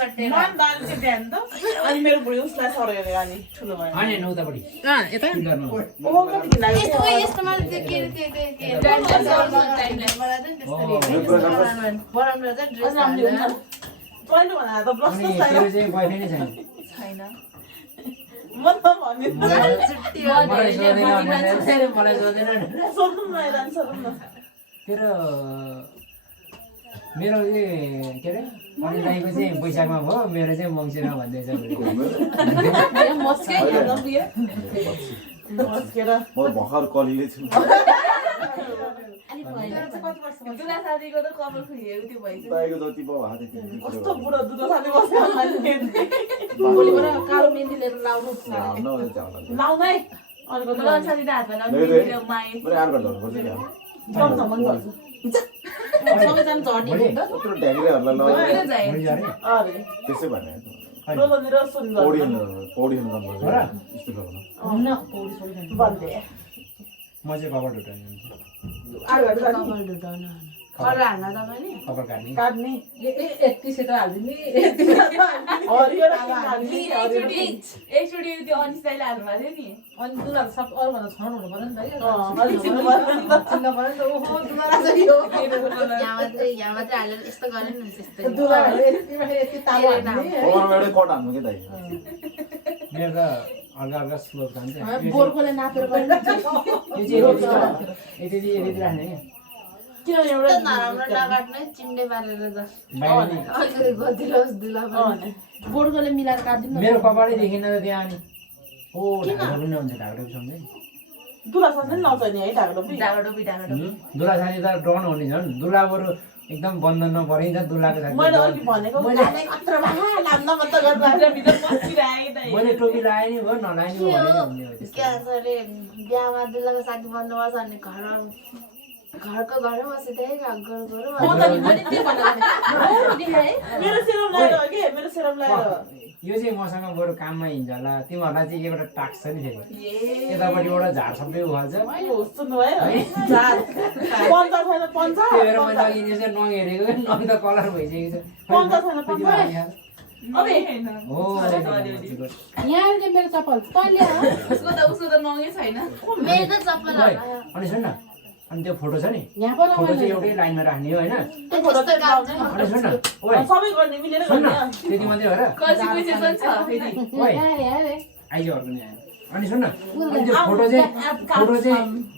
चट्टेर मन दाल चाहिँ बिहान त अनि मेरो बुढी उसलाई सरेर अनि ठुलो भयो होइन नौ त बढी यता ओ कति घिन लाग्यो यस्तो यस्तोमा त्यो के के बनाउनु चाहिँ ड्रेस पहिलो भन्दा त ब्लस अनि तेरो चाहिँ बोयफ्रेन्ड छैन छैन म त भन्ने मलाई सोध्दैन सोध्नु न यता सोध्नु न तेरो मेरो के अरे अनिल दाइको चाहिँ वैशाखमा भयो मेरो चाहिँ मङ्सिरमा भन्दैछ मस्कै नमस्कार म भर्खर कलिले छु दुला साथीको त कपाल खुइएको त्यो भइसक्यो दाइको जति भयो हात यति कस्तो बुढो दुधो साथी बस्यो भोलिबाट कालो मेहन्दी लिएर लाउनु लाउँदै अर्को दुला साथीको हातमा लाउनु माइ पुरै आर गर्दा पर्छ क्या सबैजना झर्ने यत्रो ढ्याङ्ग्रेहरूलाई लगाएर भोलि जाने अरे त्यसै भने रोलोतिर सुन्दर पौडी हिँड्नु जानुपर्छ स्कुल न पौडी सोडी भन्दै म चाहिँ कपाल ढुटाउने आगो जाने खरा हाल्न तपाईँले कपाल काट्ने काट्ने यति सेतो हालिदिने हरियो र काट्ने एकचोटि त्यो अनिस्ताइले हाल्नुभएको थियो नि अनि दुला सब अरूभन्दा छाउनु हुनु पर्यो नि त अलि चिन्नु पर्यो नि त चिन्न पर्यो नि त ओहो दुला राजरी हो यहाँ मात्रै हालेर यस्तो गरेन नि त्यस्तै दुला यति ताल हाल्ने ओभरमा एउटै कट हान्नु के दाइ मेरो त हल्का हल्का स्लोप जान्छ बोर्कोले नापेर यो चाहिँ यति राख्ने किन एउटा नराम्रो नकाट्ने चिन्डे पारेर त बाहिर अलिकति गदिलोस् दुला पनि बोर्कोले मिलाएर काटिदिनु मेरो कपालै देखिन त त्यहाँ अनि ओ ढाका पनि हुन्छ ढाका टोपी सम्झै दुला साथी नि लाउँछ नि है ढाका टोपी दुला साथी त डन हुने झन् दुला बरु एकदम बन्धन नपरिन्छ दुलाको साथी मैले अघि भनेको जाने कत्रो लाम्न मात्र गरेर भित्र बसिरहेको त मैले टोपी लगाए नि भयो नलाए नि भयो भन्ने हो के भन्छ अरे बिहामा दुलाको साथी बन्नुपर्छ भने घरको घरमै बसेँ त्यही घरको म त नि पनि त्यो भनेको मेरो सेरम लाएर हो के मेरो सेरम लाएर यो चाहिँ मसँग बरु काममा हिँड्छ होला तिमीहरूलाई चाहिँ एउटा टाक्स छ नि फेरि यतापट्टिबाट झार सबै उखाल्छ मैले हुस्नु भयो चार पन्चा छैन पन्चा त्यही भएर मैले अघि यो चाहिँ नहेरेको नङ त कलर भइसकेको छ पन्चा छैन पन्चा अबे हो यहाँ मेरो चप्पल तैँले उसको त नङै छैन मेरो त चप्पल अनि सुन न अनि त्यो फोटो छ नि यहाँ फोटो चाहिँ एउटै लाइनमा राख्ने हो होइन त्यो फोटो चाहिँ लाउने अनि सुन न ओइ सबै गर्ने मिलेर सुन न गर्ने त्यति मात्रै हो र कन्सिक्वेन्सेस छ फेरि ओइ आइज अर्को नि आयो अनि सुन न अनि त्यो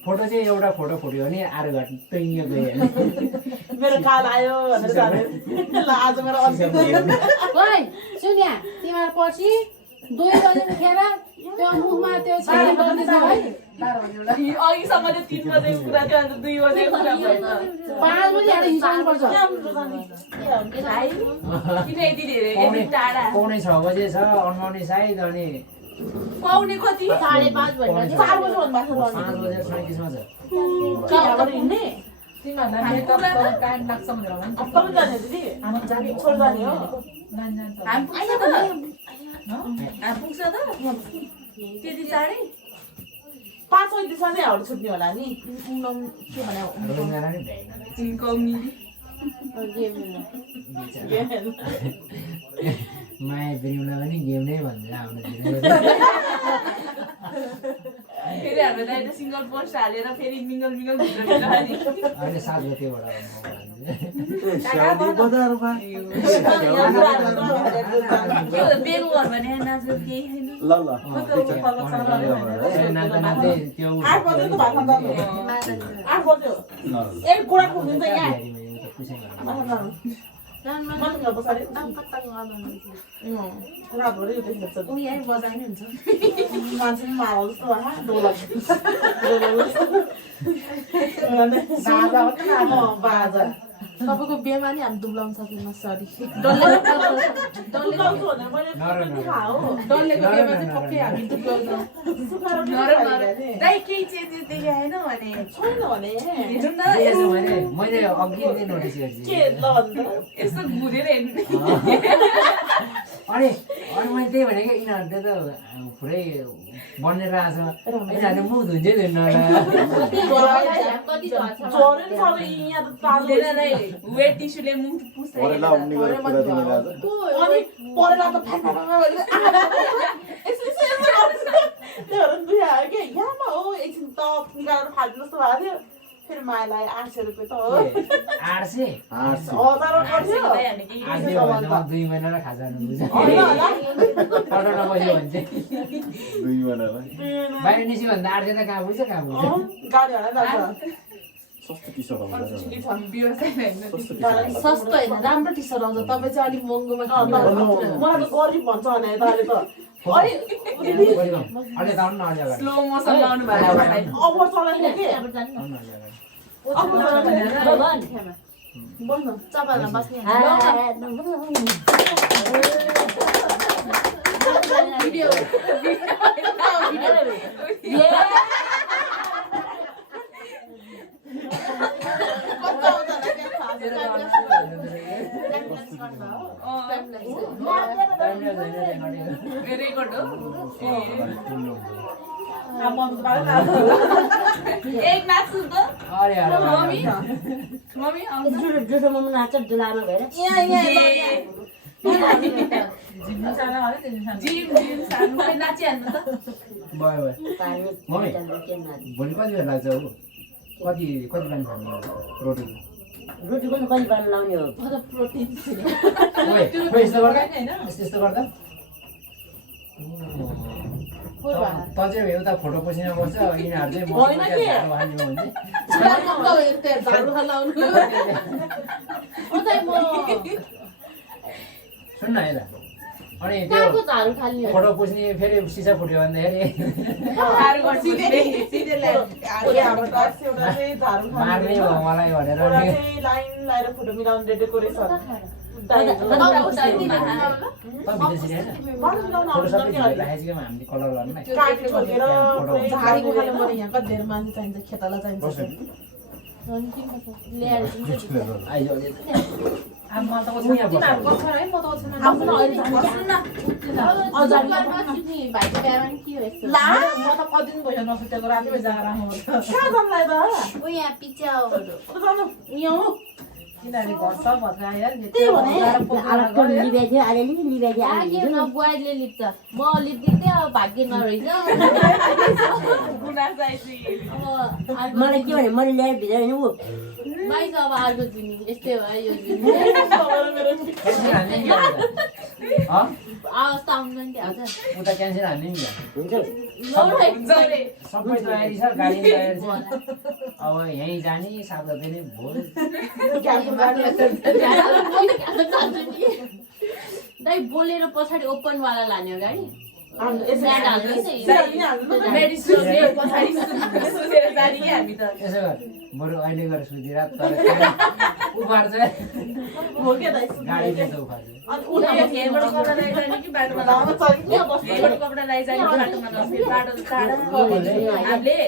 फोटो चाहिँ एउटा फोटो फुट्यो भने आरो घाट टैङ्गे गयो भने मेरो काल आयो भनेर सारे ल आज मेरो अस्ति ओइ सुन्या तिमीहरू पर्सि 2 बजे उठेर त्यो मुखमा त्यो छेले गर्दै छ है 12 बजे अघिसम्म त्यो 3 बजेको कुरा थियो अन्त 2 बजेको कुरा भयो 5 बजे आएर हिँड्नु पर्छ भाइ किन यति धेरै यति टाढा पाउने 6 बजे छ अनमाउने सायद अनि पाउने कति 5:30 भन्दा 4 बजे भन्दा माथि 5 बजे 37 मा छ कहाँ हिँड्ने तिमीहरूलाई मेकअप टाइम लाग्छ भनेर होला नि तपाईँ जाने दिदी हामी जाने छोड जाने हो हामी पुग्छ त हामी पुग्छ त त्यति चाँडै 5:35 नै हाउडे छुट्ने होला नि के भन्यो रोङ्गारा नि भ्याइन कमी माया प्रेमलाई पनि गेम नै भन्छ आउनु फेरि हामीले त एउटा सिङ्गल पोस्ट हालेर फेरि मिङ्गल भित्र नि अहिले 7 गतेबाट बेलु घर भने नाच्नु केही छैन ल नाच्दा नाच्दै त्यो 8 बजे त भात खान्छ 8 बजे एक गोडा खुम्दिन्छ यहाँ माथि बसारे रातभरि उतै खेल्छ उ यही बजाइ नै हुन्छ मान्छे पनि मारल जस्तो भए डोला बाजा तपाईँको बिहेमा नि हामी दुब्लाउन सकेन सरी डल्लेको भनेर मैले खाऊ डल्लेको बिहेमा चाहिँ पक्कै हामी दुब्लाउँछ दाइ केही चेन्जेस देखाएन भने छैन भने हेरौँ न मैले अघि नै नोटिस के गरेँ ल अन्त यस्तो घुरेर हेर्नु अनि मैले त्यही भनेको यिनीहरू त्यो त पुरै बनेर आएको छ यिनीहरूले मुख धुन्छै धुन्न होला कति झर्छ झोरे नि सबै यहाँ त तातो वेट टिस्युले मुख पुस्छ परेला उम्नी गरेर कुरा दिने राजा अनि परेला त फ्याक्का त्योहरू दुई आयो कि यहाँमा हो एकछिन टप निकालेर फाल्नु जस्तो भएको थियो फेरि मायालाई 800 रुपियाँ त हो 800 हजार पर्थ्यो 800 भने 2 महिना खाजा हुनुहुन्छ होइन होला पठाउन बस्यो भने चाहिँ 2 महिनालाई बाहिर निस्क्यो भने त 800 त कहाँ पुग्छ गाडी भाडा जान्छ सस्तो टी-सर्ट आउँछ सस्तो होइन राम्रो टी सर्ट आउँछ तपाईँ चाहिँ अलिक महँगोमा मलाई त गरिब भन्छ भने दाले त अलि ताउनु न अलि अगाडि स्लो मोसन लाउनु भएको अब चलाइन्छ कि बस्न चपालमा बस्ने भिडियो रेकर्ड हो एक नाच्छु त अरे अरे मम्मी आउँछ जुठो मम्मी नाच्छ डुलामा भएर जिम सानो खै नाचिहाल्नु त भयो मम्मी भोलि कति बेला लाग्छ हौ कति पानी खाने रोटी रोटी पनि कति पानी लाउने हो प्रोटिन यस्तो गर्दा त चाहिँ एउटा फोटो पसिना गर्छ यिनीहरू चाहिँ सुन्न यता अनि त्यो फोटो पुस्ने फेरि सिसा फुट्यो भन्दाखेरि मार्ने हो मलाई भनेर लाइन लाएर फोटो मिलाउने डेकोरेसन हामीले कलर गर्ने धेरै मान्छे चाहिन्छ खेताला चाहिन्छ बुहारीले लिप्छ म लिप्दिन्थेँ अब भाग्य नरहेछ मलाई के भने मैले ल्याएर भित्र ऊ माइज अब अर्को जुनी यस्तै भयो यो जुनी अवस्था आउनु नि हजुर उता क्यान्सर हान्ने नि हुन्छ सबै तयारी छ गाडी तयारी छ अब यहीँ जाने 7 गते नै भोर दाइ बोलेर पछाडि ओपनवाला लाने हो गाडी यसो गर बरु अहिले गएर सुतिर तर उफार्छ गाडी चाहिँ त उफार्छ यहीँबाट कपडा लैजाने कि बाटोमा यहीँबाट कपडा लैजाने बाटोमा नफेरि बाटो टाढा हामीले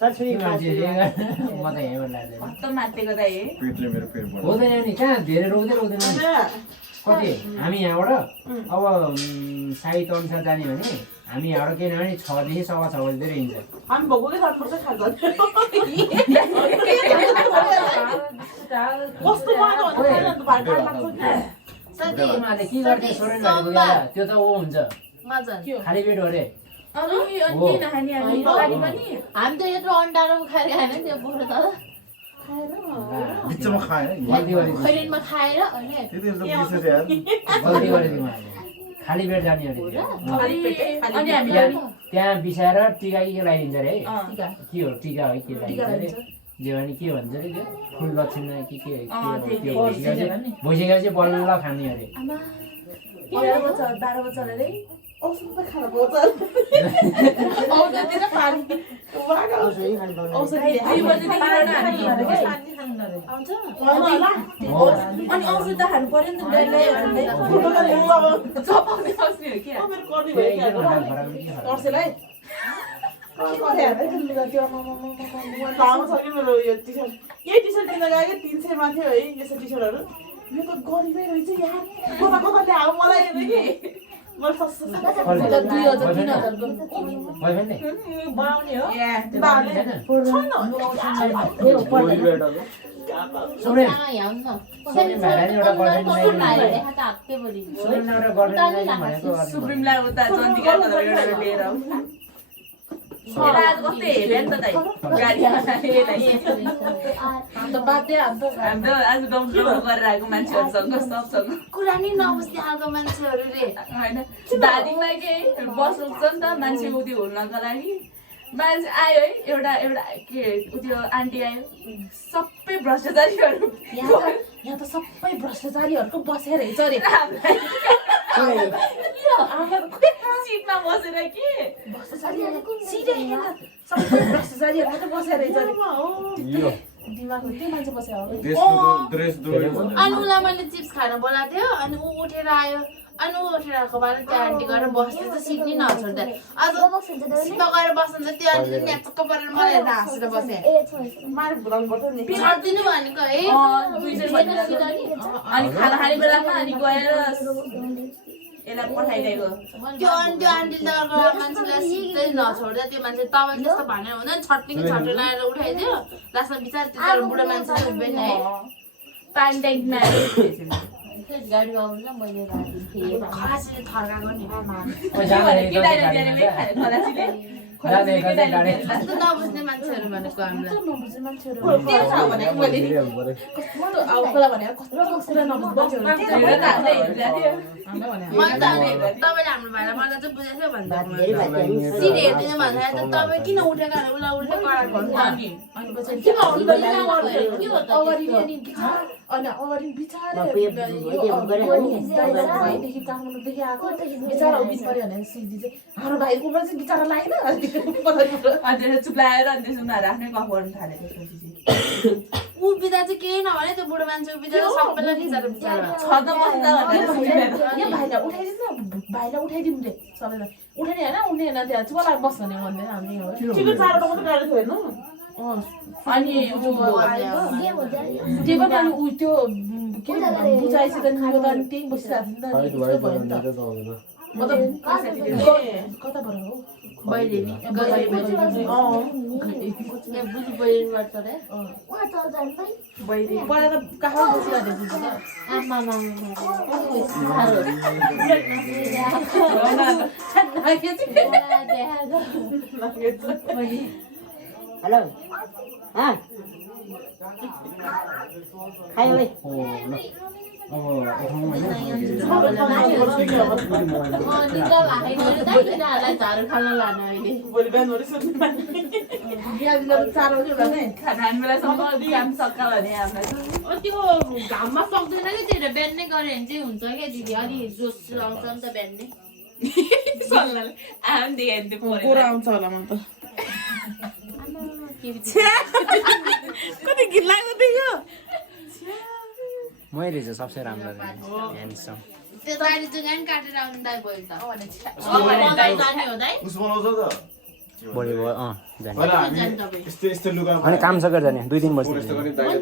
म त यहीँबाट लाग्दैन खत्तम मातेको दाइ पेटले मेरो पेट बढ्यो हुँदैन नि कहाँ धेरै रोउँदैन नि कति हामी यहाँबाट अब साइट अनुसार जाने भने हामी यहाँबाट किनभने 6 देखि 6:15 बजीतिर हिँड्छ हामी भोकै जानुपर्छ खान्छ कस्तो बाटो उनीहरूले के गर्थ्यो सोरेन त्यो त ऊ हुन्छ खाली पेट हो अरे हामी त यत्रो अन्डारो खाएर खाएन त्यो बोरो त बिचमा खाएँ खैरेनमा खाएर अनि त्यति त बिर्सेछ यार गल्ती गरेको उहाँहरूले खाली पेट जाने अरे अनि हामी त्यहाँ बिसाएर टिका के लगाइदिन्छ अरे है के हो टिका हो कि लगाइदिन्छ अरे देवानी के भन्छ अरे त्यो फुल लक्षण के भइसकेपछि बल्ल खाने अरे 12 बच्चा अरे औषध त खानु पर्छ औषधतिर पानी औषधि खानु पाउनु अनि औषध त खानु पर्यो नि यही टी सर्ट किन्न गएको 300 मा थियो है यस्तो टी सर्टहरू यो त गरिबै रहेछ यार कता ल्यायो मलाई हेर्दै कि मैले सस्तो उता 2000 3000 को बोयफ्रेन्ड नै बनाउने हो सुने सुने भाइले एउटा गर्लफ्रेन्ड सुने एउटा गर्लफ्रेन्ड भनेको सुप्रिमलाई उता चण्डीगढबाट एउटा लिएर आऊ यसलाई आज कस्तो हेऱ्यो नि त दाइ गाडीमा अन्त बाध्य हाम्रो आज डम्डो गरेर आएको मान्छेहरूसँग सबसँग कुरा नि नबुझ्ने खालको मान्छेहरू रे होइन दार्जिलिङमा के बस्छ नि त मान्छे उयो हुनको लागि मान्छे आयो है एउटा के त्यो आन्टी आयो सबै भ्रष्टाचारीहरू यहाँ त सबै भ्रष्टाचारीहरूको बसेर हेर्छ अरे सिटमा बसेर के सबै भ्रष्टाचारीहरू त बसेर हेर्छ अरे दिमागमा के मान्छे बसेर अनि उसलाई मैले चिप्स खान बोलाएको थियो अनि ऊ उठेर आयो अनि ऊ उठेर आएको बेला त्यो आन्टी गएर बस्दै त सिट नि नछोड्दा अझ सिटमा गएर बस्नु त त्यो आन्टीले न्याचक्क परेर मलाई हेरेर हाँसेर बसे छरिदिनु भनेको है अनि खाना खाने बेलामा अनि गएर यसलाई पठाइदिएको त्यो आन्टीले त मान्छेलाई सिटै नछोड्दा त्यो मान्छे तपाईँ जस्तो भनेर हुँदैन छट्टी लगाएर उठाइदियो लास्टमा बिचार त्यो बुढो मान्छे उभिएन है पान्डेकमा गाडीमा आउनु ल मैले राखिदिएको थिएँ खलासीले थर्काएको नि के डाइरेक्ट खलासीले त्यस्तो नबुझ्ने मान्छेहरू भनेको हामीलाई नबुझ्ने मान्छेहरू त्यो छ भनेको मैले मैले त अनि तपाईँले हाम्रो भाइलाई मलाई चाहिँ बुझेको थियो भन्दा सिट हेरिदिनु भन्दाखेरि त तपाईँ किन उठेको उसलाई उल्टै कराएको हो नि भएदेखि काठमाडौँदेखि आएको बिचरा उभिनु पर्यो भने सिधी चाहिँ हाम्रो भाइकोबाट चाहिँ बिचरा लागेन अनि चुप्लाएर अनि त्यसो उनीहरू आफ्नै गफ गर्नु थाल्यो त्यसपछि उभिँदा चाहिँ केही नभने त्यो बुढो मान्छे उभिँदा सबैलाई बिचारा बिचारा छ त बस्दा यहाँ भाइलाई उठाइदिनु न भाइलाई उठाइदिउँ रे सबैलाई उठाउने होइन उठ्ने होइन त्यहाँ चुवालाई बस्छ भने भन्दैन हामी टिकट 4 मात्रै गाडी थियो होइन अनि त्यही पनि अनि ऊ त्यो के बुझाएपछि त निको त अनि त्यही बसिरहेको थियो नि त भयो नि त मतलब कताबाट हो बैलेनी बुझी बैलेनीबाट रे पहिला त कहाँ बसिरहेको थियो बुझ्छ हेलो हाँ खायो भाइ झाडु खान लानु अहिले भोलि बिहान भरि सुत्नु खाना खाने बेलासम्म काम सक्का भने हामीलाई त्यो घाममा सक्दैन कि त्यो बिहानै गऱ्यो भने चाहिँ हुन्छ क्या दिदी अलि जोस आउँछ नि त बिहानै सल्लाहले आम देखेँ त्यो कुरा आउँछ होला म त कति घिन लाग्दो देख्यो मैले चाहिँ सबसे राम्रो ह्यान्डसम त्यो दाइले चाहिँ गाडी काटेर आउनु दाइ भयो त जाने हो दाइ उस बनाउँछ त भोलि भयो जाने होइन हामी यस्तो लुगा अनि काम सकेर जाने 2 दिन बस्छ यस्तो गर्ने दाइले